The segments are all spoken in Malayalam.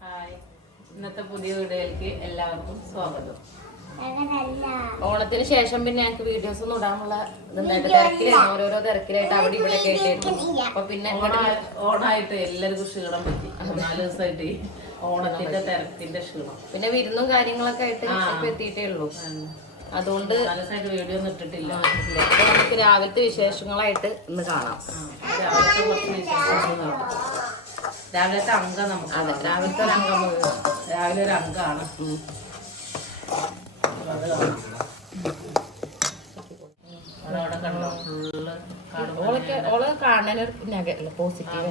ഹായ്, ഇന്നത്തെ പുതിയ വീഡിയോയിലേക്ക് എല്ലാവർക്കും സ്വാഗതം. ഓണത്തിന് ശേഷം പിന്നെ ഞങ്ങൾക്ക് വീഡിയോസ് ഒന്നും ഇടാനുള്ള ഇതുണ്ടായിട്ട് തിരക്കിലായിരുന്നു, ഓരോരോ തിരക്കിലായിട്ട് അവിടെ ഇവിടെ കേട്ടായിരുന്നു. അപ്പൊ പിന്നെ ഓണായിട്ട് എല്ലാവർക്കും ക്ഷീണം പറ്റി. 4 ദിവസമായിട്ട് ഓണത്തിന്റെ തിരക്കിന്റെ ക്ഷീണം, പിന്നെ വിരുന്നും കാര്യങ്ങളൊക്കെ ആയിട്ട് ഇപ്പൊ എത്തിയിട്ടേ ഉള്ളൂ. അതുകൊണ്ട് 4 ദിവസമായിട്ട് വീഡിയോ ഒന്നും ഇട്ടിട്ടില്ല. അപ്പൊ നമുക്ക് രാവിലത്തെ വിശേഷങ്ങളായിട്ട് ഇന്ന് കാണാം. രാവിലത്തെ കുറച്ച് വിശേഷങ്ങൾ നോക്കാം. രാവിലത്തെ അംഗം നമുക്ക് അതെ, രാവിലത്തെ ഒരു അംഗം രാവിലെ ഒരു അംഗമാണ്. അത് കാണാം. അവിടെ കണ്ടോ ഫുള്ള് ഓള് കാണാനൊരു പോസിറ്റീവ്.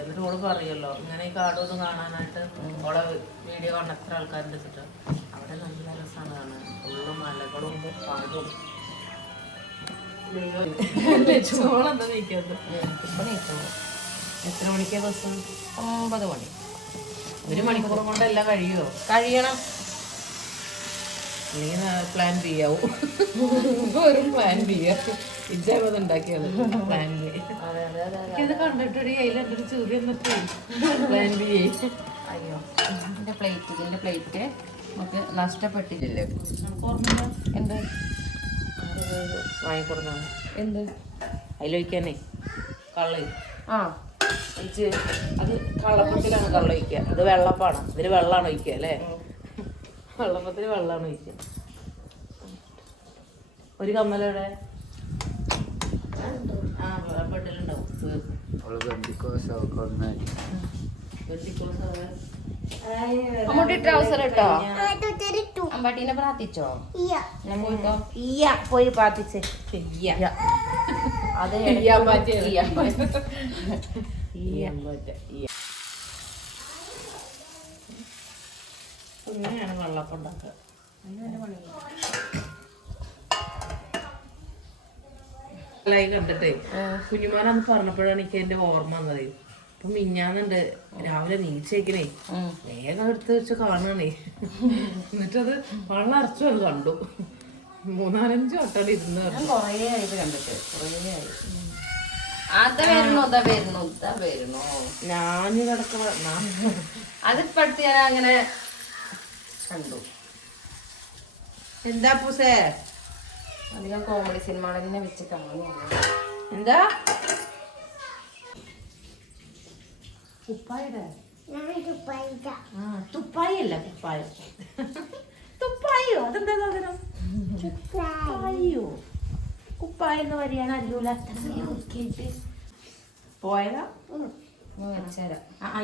എന്നിട്ട് ഓള് പറയുമല്ലോ ഇങ്ങനെ ഈ കാടൊന്നും കാണാനായിട്ട്. ഓളെ വീഡിയോ കാണുന്ന എത്ര ആൾക്കാരുടെ വെച്ചിട്ട് അവിടെ നല്ല രസമാണ് കാണാൻ. ഫുള്ള് മലകളും കാടും. ചോളെന്താ നീക്കുന്നത്? എത്ര മണിക്കാ ബസ്? 9 മണി. 1 മണിക്കൂർ കൊണ്ട് എല്ലാം കഴിയുമോ? കഴിയണം. അല്ലെങ്കിൽ പ്ലാൻ ബി ആവും. ഒരു പ്ലാൻ ബി ഇജാമത് ഉണ്ടാക്കിയത് പ്ലാൻ ബി. ഇത് കണ്ടിട്ടൊരു അതിലെന്റെ ചെറിയ പ്ലാൻ ബി. അയ്യോ, ഇതിന്റെ പ്ലേറ്റ് നമുക്ക് നഷ്ടപ്പെട്ടില്ലല്ലോ. എന്ത് വാങ്ങിക്കൊടുന്നാണ് എന്ത് അതിലൊഴിക്കാനേ കള്ള. ആ അത് കള്ളപ്പത്തിലാണ് കള്ള ഒഴിക്കുക. അത് വെള്ളപ്പാണ്. ഇതിന് വെള്ളമാണ് ഒഴിക്കുക അല്ലേ? വെള്ളപ്പത്തിന് വെള്ളമാണ് ഒഴിക്കുക. ഒരു കമ്മലോടെ ബെഡിലുണ്ടാവും. അമ്മൂട്ടി ട്രൗസർ ഇട്ടോ? അമ്പാട്ടീനെ പ്രാർത്ഥിച്ചോ? ഞാൻ പോയിക്കോ. പോയി പ്രാർത്ഥിച്ചേ. അത് ഇങ്ങനെയാണ് വെള്ളപ്പം ഉണ്ടാക്കുക. കണ്ടിട്ടേ കുഞ്ഞുമാനന്ന് പറഞ്ഞപ്പോഴാണ് എനിക്ക് എന്റെ ഓർമ്മ വന്നത്. അപ്പൊ മിഞ്ഞാന്നുണ്ട് രാവിലെ നീച്ചേക്കണേ വേഗം എടുത്ത് വെച്ച് കാണണേ. എന്നിട്ടത് വെള്ളം അരച്ചു അത് കണ്ടു. 3-4 വട്ടം ഇരുന്ന് കൊറേ ആയിട്ട് കണ്ടിട്ട് ഞാന് കിടക്കണ അതിപ്പടുത്ത് ഞാൻ അങ്ങനെ കണ്ടു. എന്താ പൂസേ? അധികം കോമഡി സിനിമകളെ വെച്ച് കാണുന്നു. എന്താ കുപ്പായുടെ തുപ്പായല്ല കുപ്പായ. തുപ്പായോ? അതെന്താ സാധനം? കുപ്പായോ? കുപ്പായെന്ന് വരികയാണ്. അല്ലൂല പോയതാ.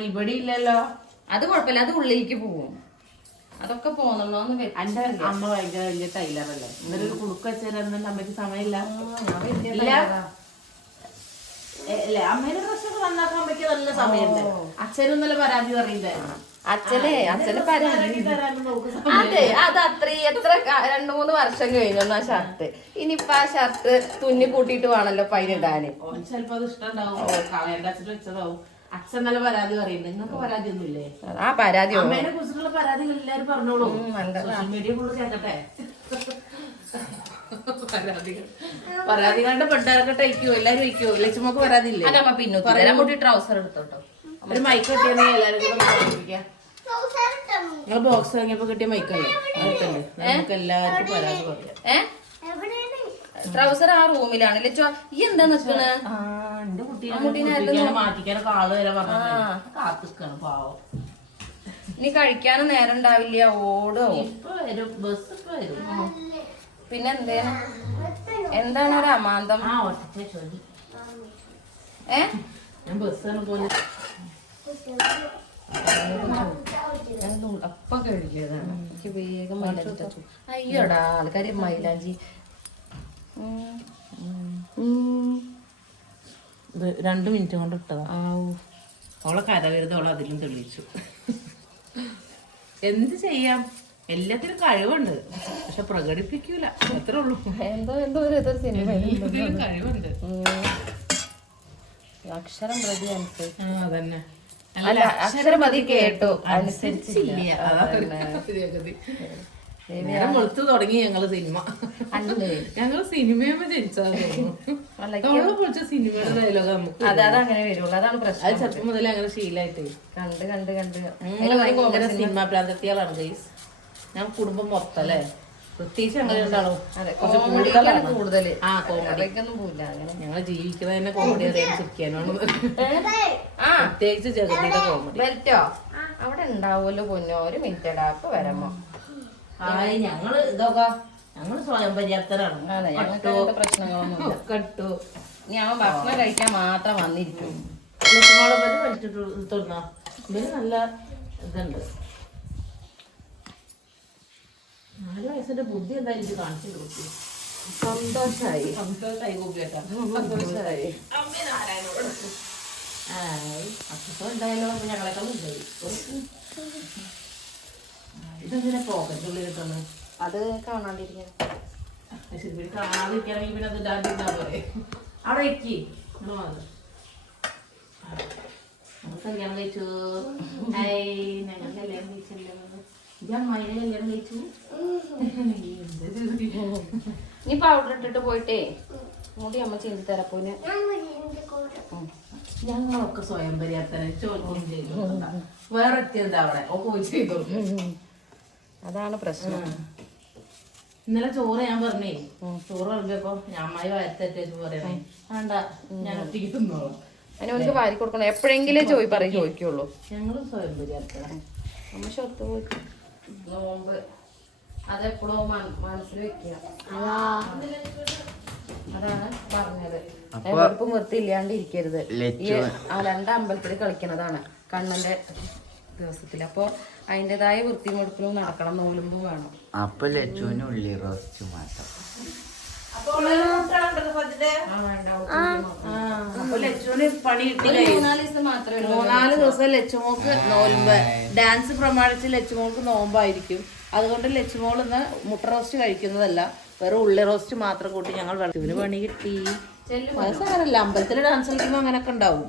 ഇവിടെ ഇല്ലല്ലോ. അത് കുഴപ്പമില്ല, അത് ഉള്ളിലേക്ക് പോവും. അതൊക്കെ പോന്നോന്ന്. എന്റെ അമ്മ ഭയങ്കര വലിയ ടൈലറല്ലേ. ഇന്നൊരു കുടുക്ക് വെച്ചാൽ അമ്മയ്ക്ക് സമയമില്ല. അല്ലേ അമ്മേന്റെ പ്രശ്നമൊക്കെ നന്നാക്കാൻ അമ്മയ്ക്ക് നല്ല സമയമുണ്ട്. അച്ഛനും നല്ല പരാതി പറയില്ലേ? അച്ഛന് പരാതി. അതെ, അത് എത്ര 2-3 വർഷം കഴിഞ്ഞു ആ ഷർട്ട്. ഇനിയിപ്പൊ ആ ഷർട്ട് തുന്നി കൂട്ടിയിട്ട് വേണല്ലോ പൈനിടാന്. ചിലപ്പോ അത് ഇഷ്ടണ്ടാവും, കളയണ്ട അച്ഛൻ വെച്ചതാവും. അച്ഛൻ നല്ല പരാതി പറയുന്നത്. നിങ്ങൾക്ക് പരാതി ഒന്നുമില്ലേ? ആ പരാതി അമ്മേനെ കുറിച്ചുള്ള പരാതികൾ എല്ലാരും പറഞ്ഞോളൂ. സോഷ്യൽ മീഡിയ ഫുള്ള് കേൾക്കട്ടെ. പരാതികളുടെ പെട്ടാർക്കട്ടെ അയക്കോ? എല്ലാരും അയക്കോ? ലക്ഷ്മക്ക് പരാതി ഇല്ലേ? പിന്നെ ട്രൗസർ എടുത്തോട്ടോ. ഒരു മൈക്ക് കിട്ടിയാൽ എല്ലാരും കൂടെ നിങ്ങൾ ബോക്സ് വാങ്ങിയപ്പോ കിട്ടിയ മൈക്കല്ലേ? അടുത്തല്ലേ? നമുക്ക് എല്ലാവർക്കും പരാതി പറയാം. ട്രൗസർ ആ റൂമിലാണ്. ഈ എന്താ നിക്കണ്? എന്റെ കുട്ടീനെ മാറ്റിക്കാനൊക്കെ ആള് വരെ പറഞ്ഞു കാത്തിക്കാണ് പാവം. ഇനി കഴിക്കാനും നേരം ഉണ്ടാവില്ല. ഓടോ ഇപ്പൊ വരും, ബസ് ഇപ്പൊ വരും. പിന്നെ എന്താണ് ഒരു അമാന്തം? ഞാൻ ബസ്സാണ് പോലെ അപ്പം കഴിക്കുന്നതാണ്. എനിക്ക് വേഗം മൈലാഞ്ചി. അയ്യോടാ ആൾക്കാര് മൈലാഞ്ചി 2 മിനിറ്റ് കൊണ്ട് ഇട്ടതാ. അവളെ കരവരുത്. അവളെ അതിലും തെളിയിച്ചു. എന്ത് ചെയ്യാം, എല്ലാത്തിനും കഴിവുണ്ട്, പക്ഷെ പ്രകടിപ്പിക്കൂല. അത്രേ ഉള്ളൂ. എന്തോ ഒരു സിനിമ കഴിവുണ്ട്. അക്ഷരം പ്രതി അനുസരിച്ച്. അതന്നെ, അക്ഷരം മതി കേട്ടോ അനുസരിച്ചില്ല. നേരം വെളുത്തു തുടങ്ങി ഞങ്ങള് സിനിമ. ഞങ്ങള് സിനിമയുമ്പോ ജനിച്ചതായിരുന്നു. നമ്മള് പൊളിച്ച സിനിമയുടെ ഡയലോഗ് നമുക്ക് അതങ്ങനെ വരുള്ളൂ. അതാണ് പ്രശ്നം. അത് ചെറുപ്പം മുതലേ അങ്ങനെ ശീലമായിട്ട് കണ്ട് കണ്ട് കണ്ട് ഭയങ്കര സിനിമ പ്രാന്തത്തികളാണ് ഗൈസ്. ഞാൻ കുടുംബം മൊത്തം അല്ലേ, പ്രത്യേകിച്ച് ഞങ്ങൾ രണ്ടാളും കൂടുതൽ ആ കോമഡി പോവില്ല. അങ്ങനെ ഞങ്ങൾ ജീവിക്കുന്നത് തന്നെ കോമഡി അറിയാൻ ചിരിക്കാനാണ്. പ്രത്യേകിച്ച് ജഗതിയുടെ കോമഡി. ബെൽറ്റോ അവിടെ ഉണ്ടാവുമല്ലോ പൊന്നോ, ഒരു മിനിറ്റ് ഇടാ, അപ്പൊ വരമോ. ഞങ്ങള് ഇതൊക്കെ ഞങ്ങള് സ്വയം പര്യാപ്തരാണ്. പ്രശ്നങ്ങളൊന്നും കട്ടു ഞാൻ ഭക്ഷണം കഴിക്കാൻ മാത്രം വന്നിരിക്കും. തുറന്ന ഇവര് നല്ല ഇതുണ്ട്. 4 വയസ്സിന്റെ ബുദ്ധി എന്തായാലും ഇത് കാണിച്ചു കൊടുത്തു. സന്തോഷായി കൂപ്പിയേട്ടാ, സന്തോഷായി. അപ്പൊ എന്തായാലും ഞങ്ങളെക്കാളും ഉണ്ടായി. ഇതെന്തിനാ പോക്കറ്റുള്ളിൽ കിട്ടുന്നത്? അത് കാണാണ്ടിരിക്കാൻ ശരി, കാണാതിരിക്കുകയാണെങ്കിൽ പിന്നെ അത് ഇടാണ്ടിരുന്നാ പോലെ. അവിടെ വെക്കി കല്യാണം കഴിച്ചു. ഞങ്ങൾ കല്യാണം കഴിച്ചല്ലോ. അമ്മായിനെ കല്യാണം കഴിച്ചു. നീ പൗഡർ ഇട്ടിട്ട് പോയിട്ടേ മുടി അമ്മ ചെയ്ത് തരപ്പോന്. ഞങ്ങളൊക്കെ സ്വയം പര്യാപ്തനെ ചോദ്യം ചെയ്തു. വേറെ എത്തിയെന്താ അവിടെ ഒക്കെ ചെയ്തു. അതാണ് പ്രശ്നം. ഇന്നലെ ചോറ് ഞാൻ പറഞ്ഞേ, ചോറ് പറഞ്ഞപ്പോ ഞാൻ അമ്മായി വയറ്റേറ്റ് പറയണേ വേണ്ട ഞാൻ ഒറ്റയ്ക്ക് തിന്നോളാം. അതിന് അവർക്ക് വാരി കൊടുക്കണം. എപ്പോഴെങ്കിലും ചോദിക്കുള്ളൂ. ഞങ്ങള് സ്വയം പര്യാപ്തനെ. അമ്മ ഷർട്ട് പോയി നോമ്പ് അതെപ്പോഴോ മനസ്സിൽ വെക്കുക. അതാണ് പറഞ്ഞത്. വെറുപ്പ് നിർത്തിയില്ലാണ്ട് ഇരിക്കരുത്. ഈ 2 അമ്പലത്തിൽ കളിക്കുന്നതാണ് കണ്ണന്റെ ദിവസത്തിൽ. അപ്പൊ അതിൻ്റെതായ വൃത്തിയും വെടുപ്പിലും നടക്കണം, നോലുമ്പും വേണം. അപ്പൊ ലച്ചുവിന് ഉള്ളി റോസ്റ്റ് മാത്രം. അപ്പൊ ലച്ചുവിന് പണി കിട്ടി. 3-4 ദിവസം മാത്രമേ ഉള്ളൂ. 3-4 ദിവസം ലച്ചുമോക്ക് നോമ്പ്. ഡാൻസ് പ്രമാണിച്ച് ലച്ചുമോൾക്ക് നോമ്പായിരിക്കും. അതുകൊണ്ട് ലച്ചുമോൾ ഇന്ന് മുട്ട റോസ്റ്റ് കഴിക്കുന്നതല്ല, വെറും ഉള്ളി റോസ്റ്റ് മാത്രം കൂട്ടി ഞങ്ങൾ വെള്ളത്തിന് പണി കിട്ടി. അത് സാരല്ല, അമ്പലത്തില് ഡാൻസ് കളിക്കുമ്പോ അങ്ങനൊക്കെ ഉണ്ടാവും.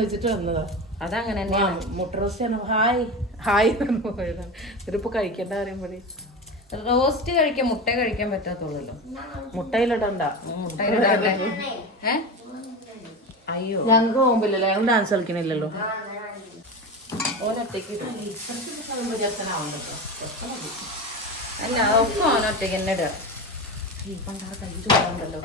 വെച്ചിട്ട് വന്നതാ. അതങ്ങനെ മുട്ട റോസ്റ്റ് ഹായ് ഹായ് പോയതാണ്. ഇതിപ്പോ കഴിക്കേണ്ട പറയുമ്പോഴേ റോസ്റ്റ് കഴിക്കാൻ മുട്ട കഴിക്കാൻ പറ്റാത്തുള്ളല്ലോ. മുട്ടയിലിടണ്ട. അയ്യോ ഞങ്ങൾക്ക് നോമ്പില്ലല്ലോ, ഞങ്ങൾ ഡാൻസ് കളിക്കണില്ലല്ലോ. ഓനൊറ്റയ്ക്ക് അല്ല ഒക്കെ ഓനൊറ്റയ്ക്ക് തന്നെ ഇടുക. ഈ പണ്ടാ കൈ ചോറുണ്ടല്ലോ.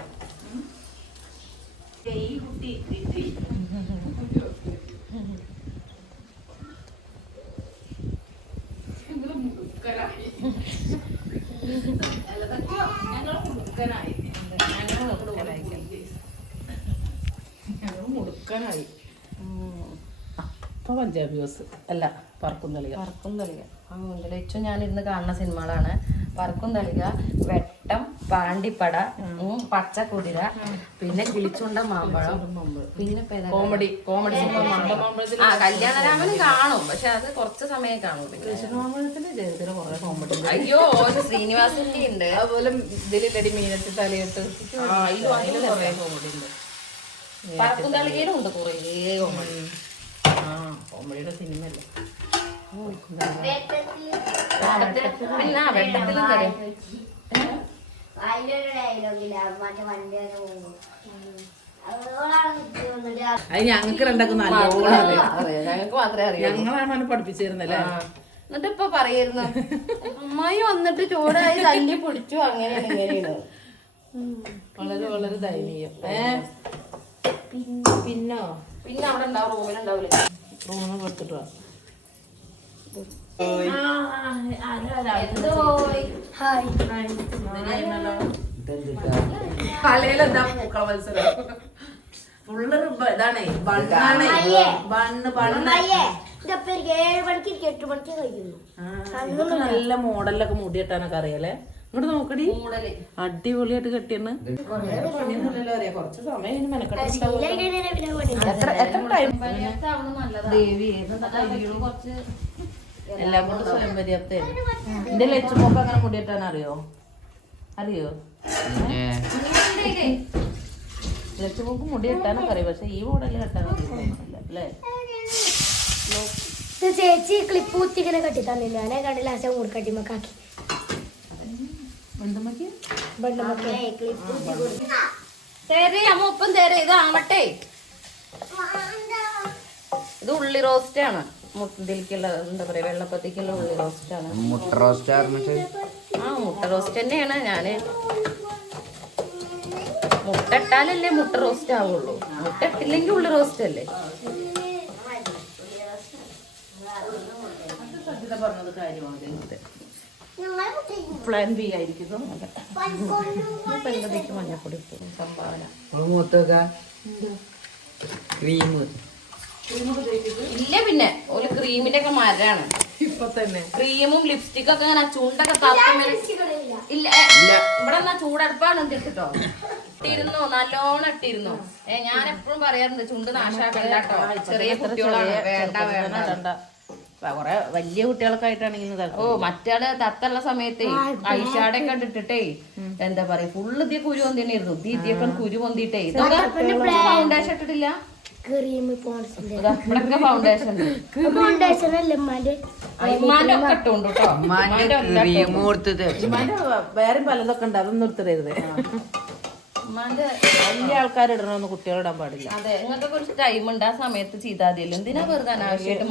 മുടുക്കാനായി. അപ്പൊ പഞ്ചാബി ബസ് അല്ല പറക്കും തളിക. ഏറ്റവും ഞാനിരുന്ന് കാണുന്ന സിനിമകളാണ് പറക്കും തളിക, വെട്ടം, പാണ്ടിപ്പട, പച്ചക്കുതിര, പിന്നെ കിളിച്ചുണ്ട മാമ്പഴം, പിന്നെ കോമഡി സിനിമ. കല്യാണരാമന് കാണും, പക്ഷെ അത് കുറച്ച് സമയം കാണും. ജയത്തിന് കുറെ കോമഡി. അയ്യോ ശ്രീനിവാസന്റെ ഉണ്ട്. അതുപോലെ ഇതിലടി മീനത്തി തലയിട്ട് കുറെ കോമഡി ഉണ്ട്. പറക്കും തളികയിലും ഉണ്ട് കുറേ കോമഡി. കോമഡിയുടെ സിനിമയല്ലേ. പിന്നെ വെട്ടത്തിലും തരും. അത് ഞങ്ങൾക്ക് രണ്ടാക്കും നല്ലോണം ഞങ്ങൾക്ക് മാത്രമേ അറിയാം. ഞങ്ങളാണ് പഠിപ്പിച്ചിരുന്നല്ലേ. എന്നിട്ട് ഇപ്പൊ പറയായിരുന്നു അമ്മായി വന്നിട്ട് ചൂടായി തല്ലി പിടിച്ചു അങ്ങനെയാണ് ഇങ്ങനെയാണ്. വളരെ വളരെ ദയനീയം. പിന്നെ അവിടെ ഉണ്ടാവും, റൂമിലുണ്ടാവില്ല. റൂമിൽ കൊടുത്തിട്ട് വാ. കലയിലെന്താ പൂക്കള മത്സരം? ഫുള്ള് ഇതാണേ, ബണ്ണാണേ. നല്ല മോഡലിലൊക്കെ മുടി കെട്ടാനൊക്കെ അറിയാലേ. ഇങ്ങോട്ട് നോക്കടി, അടിപൊളിയായിട്ട് കെട്ടിയെന്ന്. പണിയൊന്നുമില്ലല്ലോ അറിയാം. കുറച്ച് സമയം മെനക്കെട്ട് എല്ലാം കൊണ്ട് സ്വയം പര്യാപ്ത. എന്റെ ലച്ചുമോക്ക് അങ്ങനെ മുടി കെട്ടാൻ അറിയോ? ലക്ഷ്മിക്ക് മുടി കെട്ടാനൊക്കെ അറിയാം, പക്ഷെ ഈ മോഡല് കെട്ടാനൊന്നും അല്ലേ? ചേച്ചി ക്ലിപ്പ് കുത്തി ഇങ്ങനെ കെട്ടി തന്നില്ല, ഞാനെ കണ്ടില്ല ലാസ്റ്റ് മൂട് കട്ടിമക്കാക്കി. അമ്മ ഒപ്പം തരേ, ഇത് ആവട്ടെ. ഇത് ഉള്ളി റോസ്റ്റ് ആണ്, ഇതിലേക്കുള്ള എന്താ പറയാ വെള്ളപ്പത്തേക്കുള്ള ഉള്ളി റോസ്റ്റ് ആണ്. മുട്ട റോസ്റ്റ് മുട്ട റോസ്റ്റ് തന്നെയാണ്. ഞാന് മുട്ട ഇട്ടാലല്ലേ മുട്ട റോസ്റ്റ് ആവുള്ളൂ, മുട്ട ഇട്ടില്ലെങ്കിൽ ഉള്ളി റോസ്റ്റ് അല്ലേ. പറഞ്ഞത് കാര്യമാണ്, പ്ലാൻ ബി ആയിരിക്കുന്നു. മഞ്ഞപ്പൊടി സംഭാവന ഇല്ല, പിന്നെ ഒരു ക്രീമിന്റെ ഒക്കെ മരാണ് ഇപ്പൊ തന്നെ. ക്രീമും ലിപ്സ്റ്റിക്കും ഒക്കെ അങ്ങനെ ചൂണ്ടൊക്കെ ഇല്ല. ഇവിടെ എന്നാ ചൂടടുപ്പാണ് ഇട്ടിട്ടോ, ഇട്ടിരുന്നു, നല്ലോണം ഇട്ടിരുന്നു. ഞാൻ എപ്പോഴും പറയാറുണ്ട് ചുണ്ട് നാശാക്കണ്ട കേട്ടോ, ചെറിയ കുട്ടികളാണ്, വേണ്ട വേണ്ട. കൊറേ വലിയ കുട്ടികളൊക്കെ ആയിട്ടാണെങ്കിൽ മറ്റാള് തത്തുള്ള സമയത്തേ ഐഷാടൊക്കെ ഇട്ടിട്ടേ എന്താ പറയാ ഫുള്ള് ഇതിയ കുരു പൊന്തിനായിരുന്നു. ഇതിയൊക്കെ കുരു പൊന്തിട്ടേ ഫൗണ്ടേഷൻ ഇട്ടിട്ടില്ല, ഫൗണ്ടേഷൻ ഒക്കെ ഇട്ടോണ്ട് വേറെ പലതൊക്കെ ഉണ്ട്, അതൊന്നും എടുത്തിടരുത്. വലിയ ആൾക്കാരിടണമെന്ന് കുട്ടികളിടാൻ പാടില്ല. അതെ, നിങ്ങൾക്ക് കുറച്ച് ടൈം ഉണ്ട്, ആ സമയത്ത് ചെയ്താൽ മതിയല്ലോ. എന്തിനാ വെറുതെ അനാവശ്യമായിട്ട്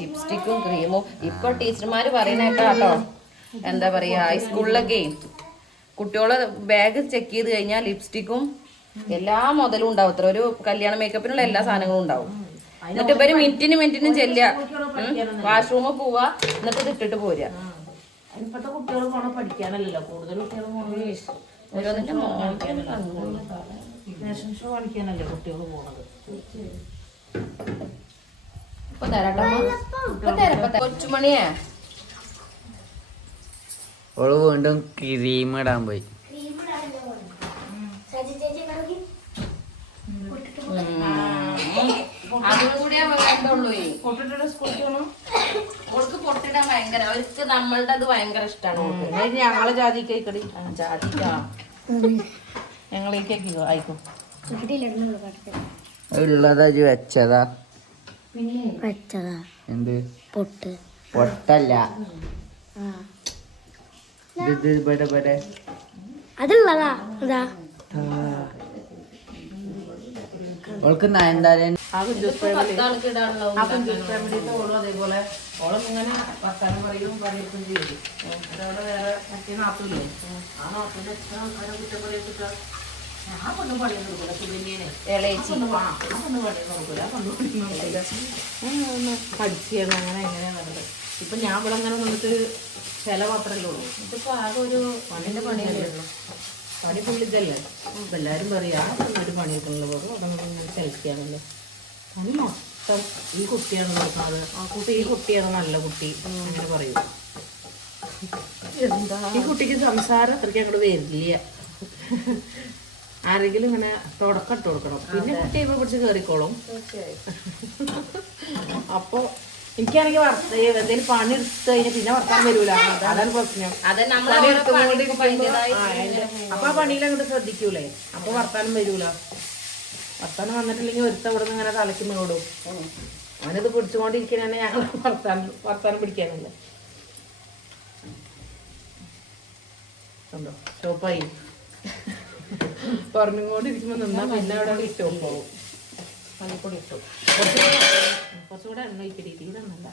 ലിപ്സ്റ്റിക്കും ക്രീമും. ഇപ്പൊ ടീച്ചർമാര് പറയുന്ന കേട്ടോ, എന്താ പറയാ ഹൈസ്കൂളിലൊക്കെ കുട്ടികളെ ബാഗ് ചെക്ക് ചെയ്ത് കഴിഞ്ഞാൽ ലിപ്സ്റ്റിക്കും എല്ലാ മുതലും ഉണ്ടാവും. അത്ര ഒരു കല്യാണ മേക്കപ്പിനുള്ള എല്ലാ സാധനങ്ങളും ഉണ്ടാവും. എന്നിട്ട് ഇവര് മിനിറ്റിനും ചെല്ലുക, വാഷ്റൂമിൽ പോവാ, എന്നിട്ട് ഇത് ഇട്ടിട്ട് പോരുക. ഇപ്പത്തെ കുട്ടികൾ പോണ പഠിക്കാനല്ലോ, കൂടുതൽ കുട്ടികൾ ഫാഷൻ ഷോ കാണിക്കാനല്ലേ കുട്ടികൾ പോണത്. കൊച്ചുമണിയെ ഓള് വീണ്ടും ക്രീം ഇടാൻ പോയി. അതും കൂടി വേണ്ടുള്ളൂ. ഓൾക്ക് പൊട്ടിടാൻ ഭയങ്കര, അവർക്ക് നമ്മളുടെ അത് ഭയങ്കര ഇഷ്ടമാണ്. ഞങ്ങളെ ജാതിക്കൈക്കടി ജാതിക്ക ഞങ്ങളേക്ക് ആയിക്കോ ഉള്ളതാ വെച്ചതാ എന്ത് പൊട്ടല്ല അതുള്ളതാ. അതാ ഓൾക്ക് നയൻതാര അതേപോലെ ഓളം ഇങ്ങനെ വർത്താനം പറയും പണിയെടുക്കും ചെയ്തു. അതവിടെ വേറെ മറ്റേ നാട്ടില്ലേ, ആ നാട്ടിന്റെ ആൾക്കാരെ കുറ്റം പറയിപ്പിച്ച ഞാൻ കൊണ്ടും പണിയൊന്നും കൊടുക്കില്ല. സുബന്യനെ കൊണ്ടും പണിയൊന്നും കൊടുക്കില്ല, കൊണ്ടും ഒന്ന് പഠിച്ചത് അങ്ങനെ എങ്ങനെയാ വേണ്ടത്. ഇപ്പൊ ഞാൻ ഇവിടെ അങ്ങനെ നിന്നിട്ട് ചില മാത്രമല്ലേ ഉള്ളൂ. ഇതിപ്പോ ആകെ ഒരു പണിന്റെ പണിയല്ലേ ഉള്ളൂ. പണി പുള്ളിതല്ലേ, എല്ലാവരും പറയാ ഒരു പണി കിട്ടുന്നില്ല, പോകും അതൊന്നും ഇങ്ങനെ ചലിക്കാണല്ലോ. പണി മൊത്തം ഈ കുട്ടിയാണ് നോക്കുന്നത്, ആ കുട്ടി ഈ കുട്ടിയാണ് നല്ല കുട്ടി അങ്ങനെ പറയും. ഈ കുട്ടിക്ക് സംസാരം അത്രയ്ക്ക് അങ്ങോട്ട് വരില്ല. ആരെങ്കിലും ഇങ്ങനെ തുടക്കം ഇട്ട് കൊടുക്കണം, പിന്നെ കുട്ടി ഇപ്പൊ പിടിച്ച് കയറിക്കോളും. അപ്പൊ എനിക്കാണെങ്കിൽ എന്തെങ്കിലും പണി എടുത്ത് കഴിഞ്ഞാൽ പിന്നെ വർത്താൻ വരൂല, അതാണ് പ്രശ്നം. അപ്പൊ ആ പണിയിൽ അങ്ങോട്ട് ശ്രദ്ധിക്കൂലേ, അപ്പൊ വർത്താനം വരൂല. വർത്താനം വന്നിട്ടില്ലെങ്കിൽ ഒരുത്ത ഇവിടെ നിന്ന് ഇങ്ങനെ തലയ്ക്ക് നോടും. അവനത് പിടിച്ചുകൊണ്ടിരിക്കണേ ഞങ്ങൾ വർത്താനം പിടിക്കാനല്ലേ. കണ്ടോ സ്റ്റോപ്പായി പറഞ്ഞുകൊണ്ടിരിക്കുമ്പോ നിന്നാ പിന്നെ അവിടെ സ്റ്റോപ്പ് ആവും. മഞ്ഞപ്പൊടി ഇട്ടു, കുറച്ചുകൂടെ എണ്ണ ഒഴിക്കടി, ഇവിടെ എണ്ണല്ല.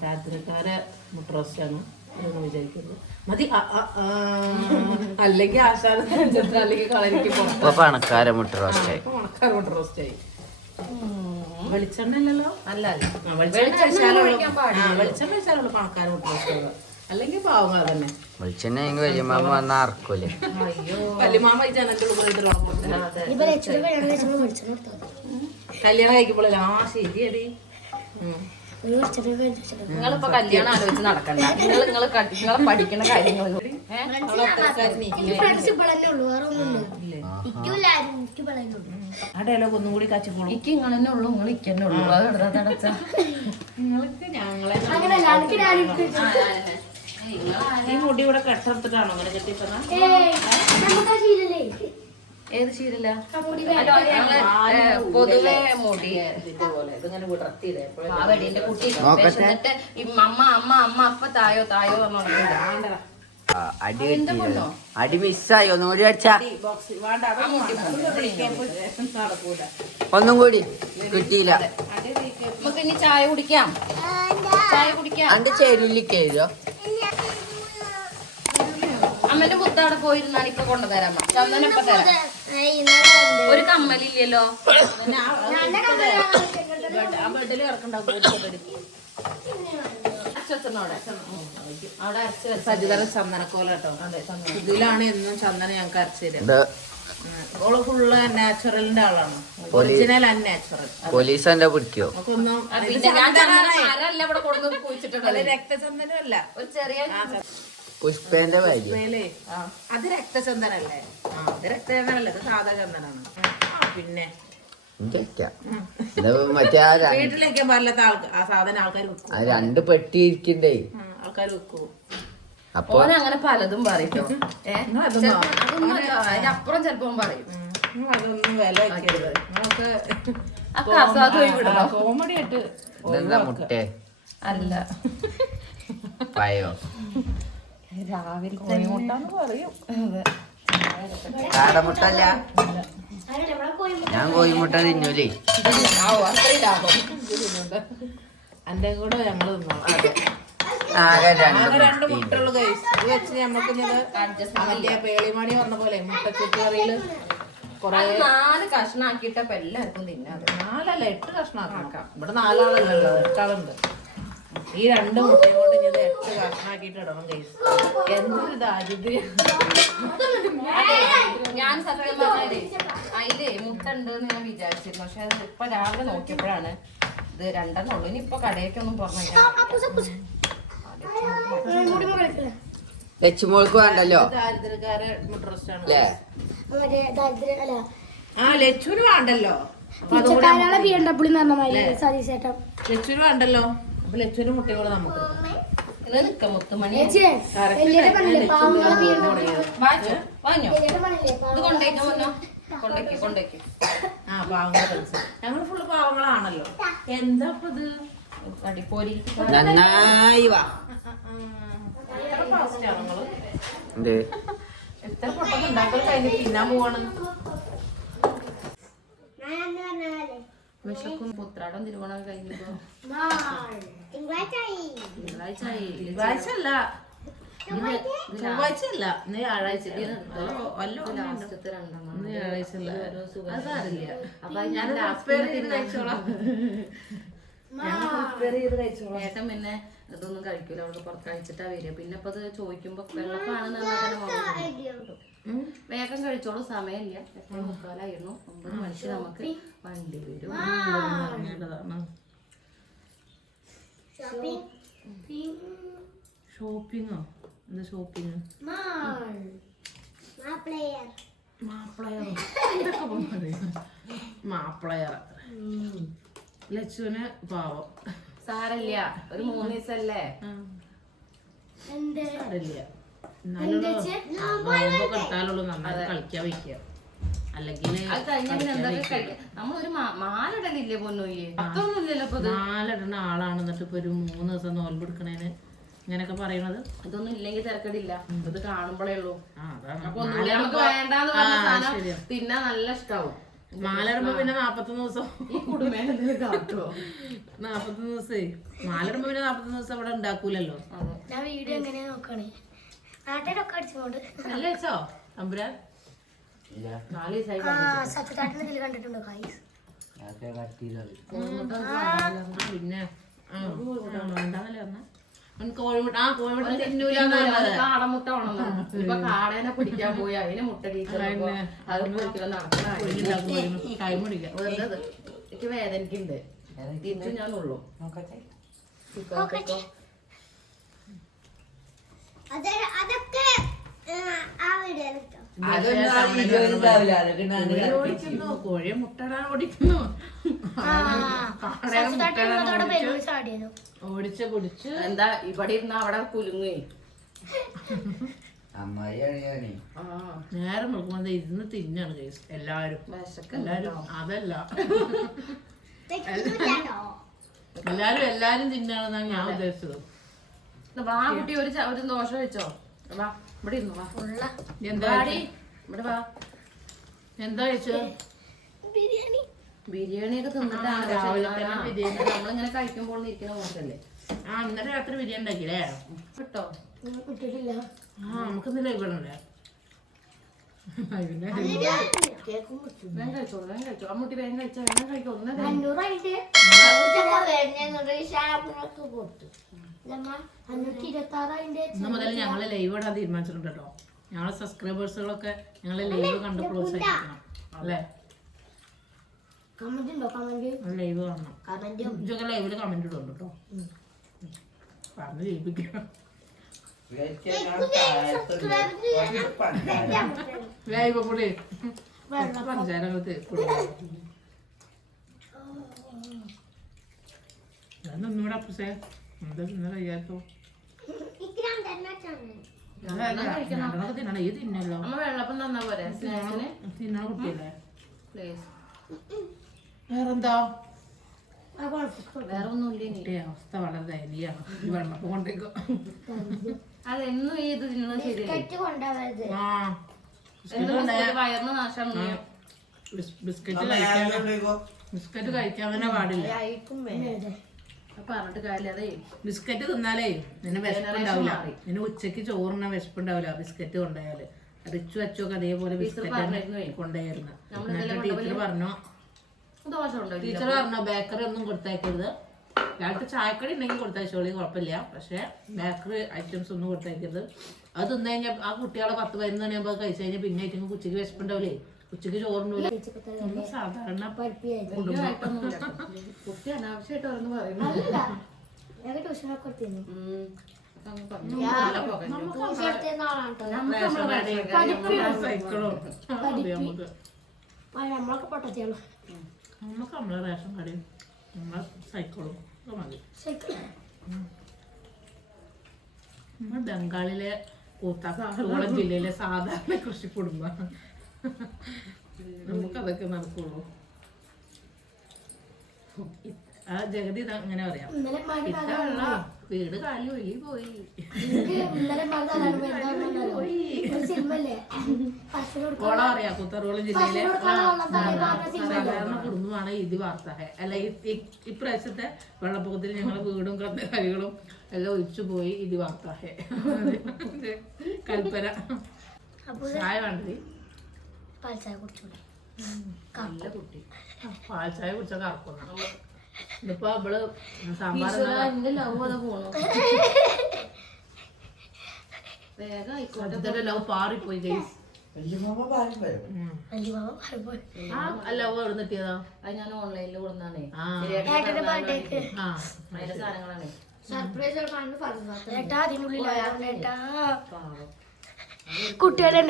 ദാരിദ്ര്യക്കാരെ മുട്ട റോസ്റ്റാണ് എന്ന് വിചാരിക്കുന്നത്. മതി, അല്ലെങ്കിൽ ആശാന അല്ലെങ്കിൽ കളരിക്ക് പണക്കാര മുട്ട റോസ്റ്റായി. ഉണക്കാർ മുട്ട റോസ്റ്റായി. വെളിച്ചെണ്ണ അല്ലല്ലോ, അല്ല വെളിച്ചെണ്ണ വെച്ചാലുള്ള പണക്കാര മുട്ട റോസ്റ്റ്, അല്ലെങ്കിൽ പാവങ്ങൾ തന്നെ. വെളിച്ചെണ്ണ വലിയമാമ വന്ന ആർക്കൂലേ. അയ്യോ വല്യമാമ ഈ ജനന്റെ കല്യാണം കഴിക്കുമ്പോഴല്ലേ. ആ ശരിയടി, നിങ്ങളിപ്പോ കല്യാണം ആലോചിച്ച് നടക്കണ്ട. നിങ്ങളെ പഠിക്കുന്ന കാര്യങ്ങൾ ആ ഡയലോഗ് ഒന്നും കൂടി കച്ചിപ്പോളും. എനിക്ക് ഇങ്ങനെ ഉള്ളൂ, നിങ്ങൾ ഇക്കന്നെ ഉള്ളൂ. അത് അടച്ച നിങ്ങൾക്ക് ഞങ്ങളെ ഈ മുടി ഇവിടെ കെട്ടെടുത്തിട്ടാണോ അങ്ങനെ കെട്ടിപ്പോ? നമുക്ക് ആ ശീലല്ലേ ഏത് ശീലല്ല ആ മുടി പൊതുവെ മുടി ഇതുപോലെ ഇതിങ്ങനെ വിടർത്തിയില്ലേ എപ്പോഴും ആ വെടിന്റെ കുട്ടി എന്നിട്ട് അമ്മ അമ്മ അമ്മ അപ്പ തായോ തായോ പറഞ്ഞോണ്ട് അടി കിട്ടിയില്ല. അടി മിസ്സായി. ഒന്നും കൂടി അടിച്ചാ ബോക്സ് വേണ്ട നടക്കൂല. ഒന്നും കൂടി കിട്ടിയില്ല. നമുക്ക് ഇനി ചായ കുടിക്കാം. ചായ കുടിക്കാം. അന്റെ ചെരുവിലേക്കോ അമ്മന്റെ മുത്തവിടെ പോയിരുന്നാണ് ഇപ്പൊ കൊണ്ടുതരാം. ചന്ദന ഇപ്പൊ തരാം. ഒരു കമ്മലില്ലല്ലോ. ആ ബെഡിൽ ഇറക്കണ്ടാവും. അവിടെ അരച്ച് സജിതര ചന്ദനക്കോല കേട്ടോ. ഇതിലാണ് എന്നും ചന്ദനം ഞങ്ങൾക്ക് അരച്ചു തരാം. ഓള് ഫുള്ള് നാച്ചുറലിന്റെ ആളാണ്. Original unnatural. പോലീസ് എന്റെ പിടിക്കോ? നമുക്കൊന്നും പിന്നെ ഞാൻ മരല്ല ഇവിടെ കൊണ്ടു കുഴിച്ചിട്ടുള്ളത്. രക്തചന്ദനം അല്ല, ഒരു ചെറിയ പുഷ്പേന്റെ വരി. അത് രക്തചന്ദനല്ലേ? അത് രക്തചന്ദനല്ലേ? ഇത് സാധാ ചന്ദനാണ്. പിന്നെ മറ്റേ വീട്ടിലേക്ക് വല്ലാത്ത ആ സാധനം ആൾക്കാർ വെക്കും. ആ 2 പെട്ടി ഇരിക്കണ്ടേ ആൾക്കാർ വെക്കൂ. അപ്പൊ അങ്ങനെ പലതും പറയും. അതിനപ്പുറം ചെലപ്പോ പറയും. അതൊന്നും വില വെക്കരുത്. നമുക്ക് കോമഡി ആയിട്ട് ഇതെന്താ മുട്ടേ അല്ല പയോ രാവിലത്തെ മുട്ടാന്ന് പറയും. കാടമുട്ടല്ല. ഞാൻ കോഴിമുട്ട തിന്നൂലേ. അത്രയും ലാഭം. എന്റെ കൂടെ ഞങ്ങള് തിന്നോളാം. ആകെ 2 മുട്ടുള്ളൂ കൈസ്. ഇത് വെച്ച് ഞമ്മക്ക് വലിയ പേളിമണി പറഞ്ഞ പോലെ മുട്ടച്ചുട്ട് കറിയില് കൊറേ 4 കഷ്ണാക്കിട്ടപ്പോ എല്ലാവർക്കും തിന്നാതെ. 4 അല്ല 8 കഷ്ണാക്കാം. ഇവിടെ 4 ആളല്ലേ ഉള്ളത്, 8 ആളുണ്ട്. ഈ 2 മുട്ടയും കൊണ്ട് ഇത് 8 കഷ്ണാക്കിട്ട് ഇടണം കൈസ്. എന്തൊരു ദാരിദ്ര്യം. ഞാൻ സത്യം പറഞ്ഞാലേ അതില് മുട്ട ഉണ്ട് എന്ന് ഞാൻ വിചാരിച്ചിരുന്നു. പക്ഷെ അത് ഇപ്പൊ രാവിലെ നോക്കിയപ്പോഴാണ് ഇത് 2 ഉള്ളൂ. ഇനി ഇപ്പൊ കടയിലേക്കൊന്നും പറഞ്ഞു ലച്ചുമോൾക്ക് വേണ്ടല്ലോ ദാരിദ്ര്യക്കാരെ മുട്ട റോസ്റ്റാണ്. അല്ലേ? ആ ലച്ചുവിന് വേണ്ടല്ലോ. ലച്ചുവിന് വേണ്ടല്ലോ. അപ്പൊ ലച്ചുവിന് മുട്ടയും കൂടെ നമുക്ക് മുത്തുമണി വാങ്ങോ ഇത് കൊണ്ടേക്ക് കൊണ്ടേക്ക്. ആ പാവങ്ങളെ ഞങ്ങള് ഫുള്ള് പാവങ്ങളാണല്ലോ. എന്താ ഇത് അടിപ്പോരി നന്നായി വാ. എന്ത് എത്ര പൊട്ടൊക്കെ ഉണ്ടാക്കൽ കഴിഞ്ഞ് തിന്നാൻ പോവാണ്. വിശക്കും. പുത്രാടം തിരുവോണം കഴിഞ്ഞപ്പോ തിങ്കളാഴ്ച ചൊവ്വാഴ്ച അല്ല, ചൊവ്വാഴ്ച അല്ല, ഇന്ന് വ്യാഴാഴ്ച. ലാസ്റ്റത്തെ 2 ഇന്ന് വ്യാഴാഴ്ച അല്ല. അത് സാരില്ല. അപ്പൊ ഞാൻ കഴിച്ചോളാം. ഏട്ടൻ പിന്നെ ഇതൊന്നും കഴിക്കൂല. അവിടെ പുറത്ത് കഴിച്ചിട്ടാ വരിക. പിന്നെ ഇപ്പൊ അത് ചോദിക്കുമ്പോ വെള്ളപ്പാണെന്ന് വേഗം കഴിച്ചോളൂ. സമയമില്ല. 8:45 9 മണിക്ക് നമുക്ക് വണ്ടി വരും. ഷോപ്പിങ്ങോ? എന്താ ഷോപ്പിങ്? മാപ്പിളയർ ലച്ചുവിന് പാവം. സാരല്ല, ഒരു 3 ദിവസല്ലേ. സാരില്ല. എന്നാലും കെട്ടാലുള്ളൂ നന്നായിട്ട് കളിക്കാൻ വയ്ക്കുക. അല്ലെങ്കിൽ അത് കഴിഞ്ഞ പിന്നെ എന്തൊക്കെ കഴിക്കാം. നമ്മളൊരു മാലിടലില്ലേ പൊന്നൂയെ? അതൊന്നും ഇല്ലല്ലോ. 4 ഇടുന്ന ആളാണ്. എന്നിട്ട് ഇപ്പൊ ഒരു 3 ദിവസം നോൽപെടുക്കണേന് ഇങ്ങനെയൊക്കെ പറയണത്. ഇതൊന്നും ഇല്ലെങ്കിൽ തിരക്കടില്ല. ഇത് കാണുമ്പോഴേ ഉള്ളൂ. അപ്പൊ നമുക്ക് വേണ്ടാന്ന് പറഞ്ഞ സാധനം പിന്നെ നല്ല ഇഷ്ടാവും. മാലിടുമ്പോ പിന്നെ 41 ദിവസം ഈ കുടുംബേനെ കാട്ടുവോ? 41 ദിവസേ മാലിടുമ്പോ പിന്നെ 41 ദിവസം ഇവിടെ ഉണ്ടാക്കൂലല്ലോ. ഞാൻ വീഡിയോ എങ്ങനെയാ നോക്കണേ? നാട്ടിലൊക്കെ അടിച്ചോണ്ട് നല്ല വെച്ചോ തമ്പുരാൻ? 4 ദിവസമായി. സത്യത്താട്ടിന് ഇതിൽ കണ്ടിട്ടുണ്ടോ ഗൈസ്? പിന്നെ വേണ്ടാന്നല്ലേ പറഞ്ഞ കോഴിമുട്ട. ആ കോഴിമുട്ട തിന്നൂലെന്ന് കാടമുട്ട വേണം. ഇപ്പൊ കാടേനെ പിടിക്കാൻ പോയി അതിന് മുട്ട ടീച്ചർ അത് ഒരിക്കലും നടക്കണ. ടൈം പിടിക്കാം. വെറുതെ എനിക്ക് വേദനക്കുണ്ട്. തിരിച്ചു ഞാൻ ഉള്ളൂ. കോഴിയെ മുട്ടടാൻ ഓടിക്കുന്നു. ഓടിച്ച് പിടിച്ച് എന്താ ഇവിടെ ഇരുന്ന അവിടെ കുലുങ്ങേ. അമ്മായിയാണ് ഞാനേ. നേരം നോക്കുമ്പോൾ ഇരുന്ന് തിന്നാണ് കേസ് എല്ലാരും. എല്ലാരും അതല്ല, എല്ലാരും തിന്നാണെന്നാണ് ഞാൻ ഉദ്ദേശിച്ചത്. വാ കുട്ടി ഒരു ദോശ വെച്ചോ. വാ ഇവിടെ ഇരുന്നു. വാ എന്താ ഇവിടെ വാ. എന്താ കഴിച്ചത്? ബിരിയാണി ഒക്കെ തിന്നിട്ടാണ് രാവിലെ തന്നെ ബിരിയാണി. നമ്മളിങ്ങനെ കഴിക്കുമ്പോൾ ഇരിക്കുന്ന മോശല്ലേ. ഇന്നലെ രാത്രി ബിരിയാണി ഉണ്ടാക്കിയില്ലേ? കിട്ടോ കിട്ടിയിട്ടില്ല. നമുക്കിന്നലെ ഇവിടെ വേഗം കഴിച്ചോളൂ, വേഗം കഴിച്ചോ. അമ്മൂട്ടി വേഗം കഴിച്ചോ, വേഗം കഴിക്കോ. ഒന്നേ ഇന്ന് മുതൽ ഞങ്ങള് ലൈവ് ഇടാൻ തീരുമാനിച്ചിട്ടുണ്ട് കേട്ടോ. ഞങ്ങളെ സബ്സ്ക്രൈബേഴ്സുകളൊക്കെ ഞങ്ങളെ ലൈവ് കണ്ട് പ്രോത്സാഹിപ്പിക്കണം അല്ലേ? കമന്റ് ഉണ്ടോ? കമന്റ് ലൈവ് കാണണം. ഇതൊക്കെ ലൈവില് കമന്റ് ഇടുന്നുണ്ട് കേട്ടോ. പറഞ്ഞ് ജയിപ്പിക്കാം. ലൈവ് കൂടെ പഞ്ചാരങ്ങൾ ഒന്നുകൂടെ അപ്പുസേ എന്താ തിന്ന കഴിയാത്തോ? തിന്നണം. ഈ തിന്നല്ലോ. അമ്മ വെള്ളപ്പം തന്നാ പോരെ സ്നാക്സിന്? തിന്നണ കുട്ടിയല്ലേ? പ്ലീസ്. വേറെന്താ? വേറെ ഒന്നുമില്ല. കുട്ടിയെ അവസ്ഥ വളരെ ദയനീയാണ്. ഈ വെള്ളപ്പം കൊണ്ടേക്കോ. അതെന്നും ഈ ഇത് തിന്നുന്നത് ശരിയല്ലേ? വയറിന് നാശം. ബിസ്ക്കറ്റ് കഴിക്കാൻ തന്നെ പാടില്ല. പറഞ്ഞിട്ട് കാര്യമില്ല. അതേ ബിസ്ക്കറ്റ് തിന്നാലേ നിന്നെ വിശപ്പുണ്ടാവില്ല. നിന്നെ ഉച്ചക്ക് ചോറിന വിശപ്പുണ്ടാവില്ല ബിസ്ക്കറ്റ് കൊണ്ടുപോയാല്. റിച്ചു അച്ചൊക്കെ അതേപോലെ ബിസ്ക്കറ്റ് കൊണ്ടുപോയിരുന്നു. ടീച്ചർ പറഞ്ഞോ ബേക്കറി ഒന്നും കൊടുത്തയക്കരുത്. രാവിലത്തെ ചായക്കടി ഉണ്ടെങ്കിൽ കൊടുത്തയച്ചോളി, കുഴപ്പമില്ല. പക്ഷെ ബേക്കറി ഐറ്റംസ് ഒന്നും കൊടുത്തയക്കരുത്. അത് തിന്നു കഴിഞ്ഞാൽ ആ കുട്ടികളെ 10-11 മണിയാകുമ്പോൾ കഴിച്ചു കഴിഞ്ഞാൽ പിന്നെ ആയിട്ട് ഉച്ചക്ക് വിശപ്പുണ്ടാവില്ലേ? ഉച്ചക്ക് ചോറുണ്ടാവില്ല. സാധാരണ കുട്ടി അനാവശ്യമായിട്ട് ഓരോന്ന് പറയുന്നു. നമ്മളൊക്കെ പൊട്ടത്തിയാണ്. നമുക്ക് നമ്മളെ റേഷൻ കടയും നമ്മളെ സൈക്കിളും ഒക്കെ മതി. നമ്മൾ ബംഗാളിലെ കൂത്താക്കോളം ജില്ലയിലെ സാധാരണ കൃഷി കുടുംബമാണ്. നമുക്കതൊക്കെ നടക്കുള്ളൂ. ആ ജഗതി അങ്ങനെ പറയാം. വീട് കാലി ഒലി പോയി. കോള അറിയാം. കൂത്താറോളം ജില്ലയിലെ സാധാരണ കുടുംബമാണ് ഇത് വാർത്ത. അല്ല ഇപ്രാവശ്യത്തെ വെള്ളപ്പൊക്കത്തിൽ ഞങ്ങളെ വീടും കാര്യങ്ങളും എല്ലാം ഒഴിച്ചു പോയി. ഇത് വാർത്ത കൽപ്പന. ചായ വേണ്ടത് പാൽച്ചായ കുടിച്ചോളൂ. കുട്ടി പാൽച്ചായ കുടിച്ചാൽ കറക്കുന്ന. ഇതിപ്പോ അവള് സാമ്പാർ ലവ് പാറിപ്പോയി. ലവ് എവിടെ നിട്ടിയതാ? അത് ഞാൻ ഓൺലൈനിൽ കൊടുന്നാണേ. സാധനങ്ങളാണേ. കുട്ടികളെ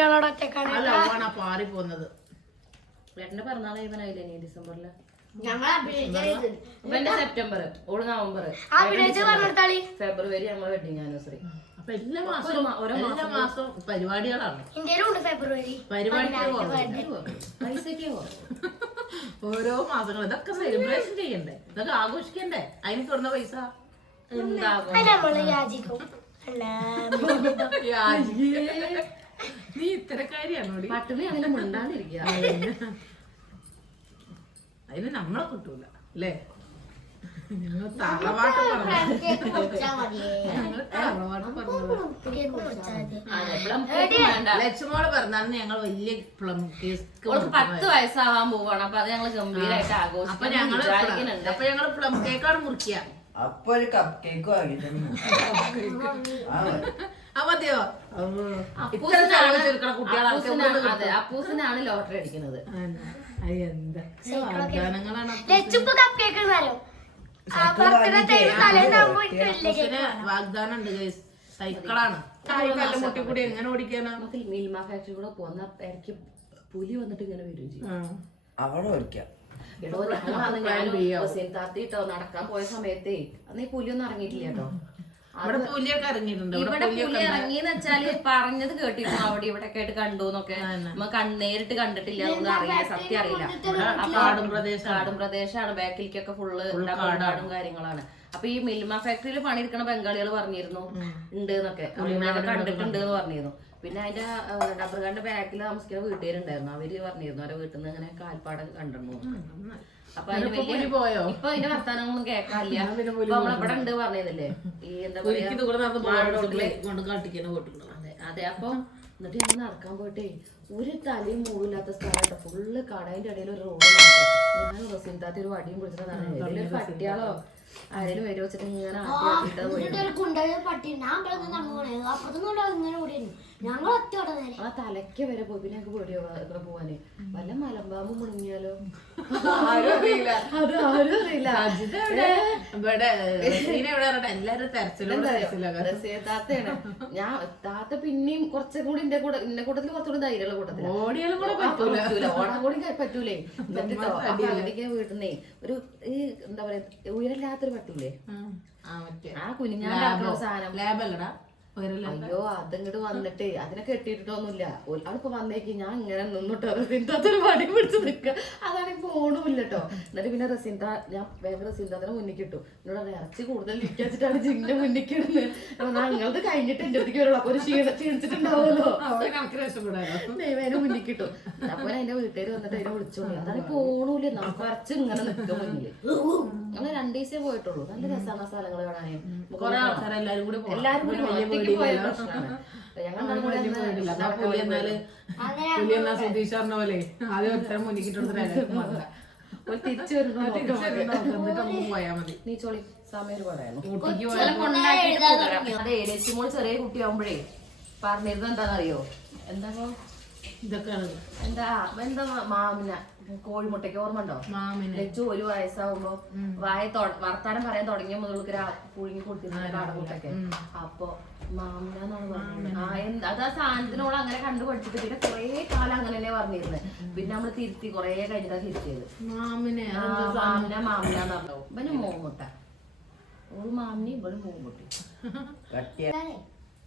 പാറി പോന്നത്. ചേട്ടന്റെ പിറന്നാളെ ഇവനായില്ലേ നീ ഡിസംബറില്? ഇവന്റെ സെപ്റ്റംബർ, ഓള് നവംബർ, ഫെബ്രുവരി ഞങ്ങളെ വെഡിങ് ആനിവേഴ്സറി. അപ്പൊ എല്ലാ മാസം പരിപാടികളാണ്. ഓരോ മാസങ്ങൾ ഇതൊക്കെ സെലിബ്രേഷൻ ചെയ്യണ്ടേ? ഇതൊക്കെ ആഘോഷിക്കണ്ടേ? അതിന് തുറന്ന പൈസ നീ ഇത്തരക്കാരിയാണോ? പട്ടിണി അങ്ങനെ മിണ്ടാണ്ടിരിക്കുക. അതിന് നമ്മളെ കിട്ടൂല അല്ലേ? ഞങ്ങൾ തറവാട്ട് ലക്ഷ്മോളെ പറഞ്ഞാൽ ഞങ്ങൾ വലിയ പ്ലം കേക്ക് 10 വയസ്സാവാൻ പോവാണ്. അപ്പൊ അത് ഞങ്ങള് ഗംഭീരമായിട്ട് ആഘോഷിക്കും. അപ്പൊ ഞങ്ങള് പ്ലം കേക്കാണ് മുറിക്കുക. അപ്പൊ ഒരു കപ്പ് കേക്ക് വാങ്ങിയിട്ടുണ്ട്. മതിയോ? അപ്പൂസിനാണ് ലോട്ടറി അടിക്കുന്നത്. എന്താ വാഗ്ദാനം ഉണ്ട്. സൈക്കിളാണ്. മുട്ടി കൂടി എങ്ങനെ ഓടിക്കാനാ? നമുക്ക് മിൽമ ഫാക്ടറി കൂടെ പോകുന്ന ഇടയ്ക്ക് പുലി വന്നിട്ട് ഇങ്ങനെ വരും ചെയ്യും. അവിടെ ഓടിക്കാം. താത്തിട്ടോ നടക്കാൻ പോയ സമയത്തേ അന്ന് ഈ പുലിയൊന്നും ഇറങ്ങിയിട്ടില്ല കേട്ടോ. ഇവിടെ പുലിയൊക്കെ ഇറങ്ങിയിട്ടുണ്ട്. ഇവിടെ പുലി ഇറങ്ങിന്ന് വെച്ചാല് പറഞ്ഞത് കേട്ടിരുന്നു അവിടെ ഇവിടെ ഒക്കെ ആയിട്ട് കണ്ടു എന്നൊക്കെ. നമ്മ നേരിട്ട് കണ്ടിട്ടില്ല, അതുകൊണ്ട് അറിയില്ല, സത്യം അറിയില്ല. കാടും പ്രദേശമാണ്, ബാക്കിലേക്കൊക്കെ ഫുള്ള് കാടും കാര്യങ്ങളാണ്. അപ്പൊ ഈ മിൽമ ഫാക്ടറിയിൽ പണിയെടുക്കണ ബംഗാളികൾ പറഞ്ഞിരുന്നു ഉണ്ട് എന്നൊക്കെ, കണ്ടിട്ടുണ്ട് എന്ന് പറഞ്ഞിരുന്നു. പിന്നെ അതിന്റെ ഡബർ കാടിന്റെ ബാക്കിൽ താമസിക്കുന്ന വീട്ടുകാരുണ്ടായിരുന്നു, അവര് പറഞ്ഞിരുന്നു അവരെ വീട്ടിൽ നിന്ന് ഇങ്ങനെ കാൽപ്പാടൊക്കെ കണ്ടിരുന്നു. അപ്പൊ അതിന് വലിയ ഇപ്പൊ അതിന്റെ വർത്താനങ്ങളൊന്നും കേൾക്കാനില്ല. ഇപ്പൊ നമ്മളിവിടെ ഉണ്ട് പറഞ്ഞതല്ലേ ഈ എന്താ പറയാ. അതെ അപ്പൊ എന്നിട്ട് ഞങ്ങൾ നടക്കാൻ പോയിട്ടേ ഒരു തലയും മൂടില്ലാത്ത സ്ഥലമായിട്ട് ഫുള്ള് കടയിന്റെ ഇടയിൽ ഒരു റോഡ് ഞാൻ റസിൻതാത്തി ഒരു വടിയും പിടിച്ചിട്ടാണ് ഒരു പട്ടിയാളോ ആരെങ്കിലും വരി വെച്ചിട്ട് ഇങ്ങനെ ആ തലയ്ക്ക് വരെ പോയി. പിന്നെ ഞങ്ങൾക്ക് പേടിയോ ഇവിടെ പോവാന്, വല്ല മലമ്പാമ്പ് മുണങ്ങിയാലോ അത് ആരും അറിയില്ല. താത്തയാണ് ഞാൻ താത്ത പിന്നെയും കുറച്ചും കൂടി എന്റെ കൂട്ടത്തിൽ കുറച്ചുകൂടി ധൈര്യമുള്ള കൂട്ടത്തില് ഓടാൻ കൂടി പറ്റൂലേ. എന്നിട്ടോ പകുതിക്ക് വീട്ടിന്നേ ഒരു ഈ എന്താ പറയാ ഉയരല്ലാത്തൊരു പട്ടിയില്ലേ, ആ കുഞ്ഞാണ്ടാക്കുന്ന സാധനം. അയ്യോ അതിങ്ങോട്ട് വന്നിട്ട് അതിനെ കെട്ടിയിട്ടൊന്നുമില്ല. അവളിപ്പോ വന്നേക്ക് ഞാൻ ഇങ്ങനെ നിന്നിട്ടോ റസിൻതാത്തൊരു വടി പിടിച്ച് നിൽക്കുക. അതാണ് പോണുമില്ല കേട്ടോ. എന്നിട്ട് പിന്നെ ഞാൻ വേഗം റസിൻതാത്തിനെ മുന്നിൽ ഇട്ടു. എന്നോട് ഇറച്ചി കൂടുതൽ ഇരിക്കാച്ചിട്ടാണ് ജിന്റെ മുന്നിൽ ഇടുന്നത്. ഞങ്ങൾക്ക് കഴിഞ്ഞിട്ട് എന്റെ അടുത്തേക്ക് വരുള്ളൂ. അപ്പൊ ഒരു ക്ഷീണിച്ചിട്ടുണ്ടാവുമല്ലോ, വേഗം മുന്നിൽ ഇട്ടു. അപ്പൊ അതിന്റെ വീട്ടുകാർ വന്നിട്ട് അതിനെ വിളിച്ചോളൂ. അതാണ് പോണൂല്ലേ, നമുക്ക് ഇറച്ചി ഇങ്ങനെ നിൽക്കുക മുന്നില്. ഞങ്ങള് 2 ദിവസമേ പോയിട്ടുള്ളൂ. നല്ല രസമാണ് ആ സ്ഥലങ്ങൾ കാണാൻ. എല്ലാരും കൂടി പോയ പ്രശ്നമാണ്. തിരിച്ചു നീ ചോളി സമയം പറയാനോ. അതെ ലക്ഷ്യമോള് ചെറിയ കുട്ടിയാവുമ്പോഴേ പറഞ്ഞിരുന്നത് എന്താണെന്നറിയോ, എന്താ എന്താ എന്താ മാമിന കോഴിമുട്ടയ്ക്ക് ഓർമ്മ ഉണ്ടോ? ലച്ചു 1 വയസ്സാവുമ്പോ വർത്താനം പറയാൻ തുടങ്ങിയ മുതൽക്ക് പുഴുങ്ങി കൊടുത്തിരുന്ന കാടമുട്ടൊക്കെ. അപ്പൊ മാമിനാന്നാണ് പറഞ്ഞത്. അത് ആ സാധനത്തിനോട് അങ്ങനെ കണ്ടു പഠിച്ചിട്ട് പിന്നെ കുറെ കാലം അങ്ങനെ തന്നെ പറഞ്ഞിരുന്നത്. പിന്നെ നമ്മള് തിരുത്തി കുറെ കഴിഞ്ഞിട്ടാ തിരുത്തിയത്. മാമിനാന്ന് പറഞ്ഞു. ഇവന് മോമുട്ട, ഓള് മാമിനി ഇവള് മോമുട്ടി.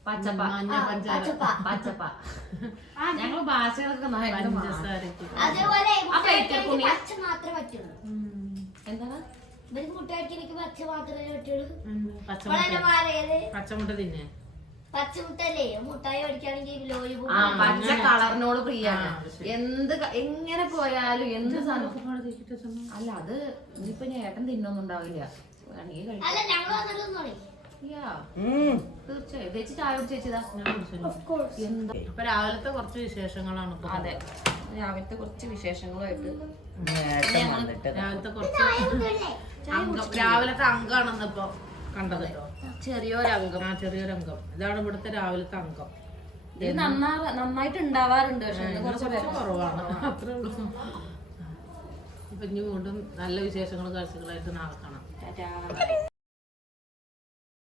പച്ചപ്പ പച്ചപ്പ ഞങ്ങള് ഭാഷകളൊക്കെ എന്താണ് പച്ചമുട്ട തിന്നെ പച്ചമുട്ടല്ലേ മുട്ടായി മേടിക്കുകയാണെങ്കിൽ പച്ച കളറിനോട് പ്രിയാണ്. എന്ത് എങ്ങനെ പോയാലും എന്ത് സാധനം അല്ല അത് ഇനിയിപ്പൊ ഏട്ടൻ തിന്നൊന്നും ഉണ്ടാവില്ല. തീർച്ചയായും ചേച്ചി ചായ കുടിച്ചേച്ചതാ. അപ്പൊ രാവിലത്തെ കുറച്ച് വിശേഷങ്ങളാണ്. അതെ രാവിലത്തെ കുറച്ച് വിശേഷങ്ങളുമായിട്ട് രാവിലത്തെ അംഗമാണെന്ന് ഇപ്പൊ കണ്ടത്. ചെറിയൊരംഗം ഇതാണ് ഇവിടുത്തെ രാവിലത്തെ അംഗം. ഇത് നന്നായിട്ട് ഉണ്ടാവാറുണ്ട്, പക്ഷെ കുറച്ച് കുറവാണ്, അത്രേ ഉള്ളൂ. ഇപ്പൊ ഇനി വീണ്ടും നല്ല വിശേഷങ്ങൾ കാഴ്ചകളായിട്ട് നാളെ കാണാം.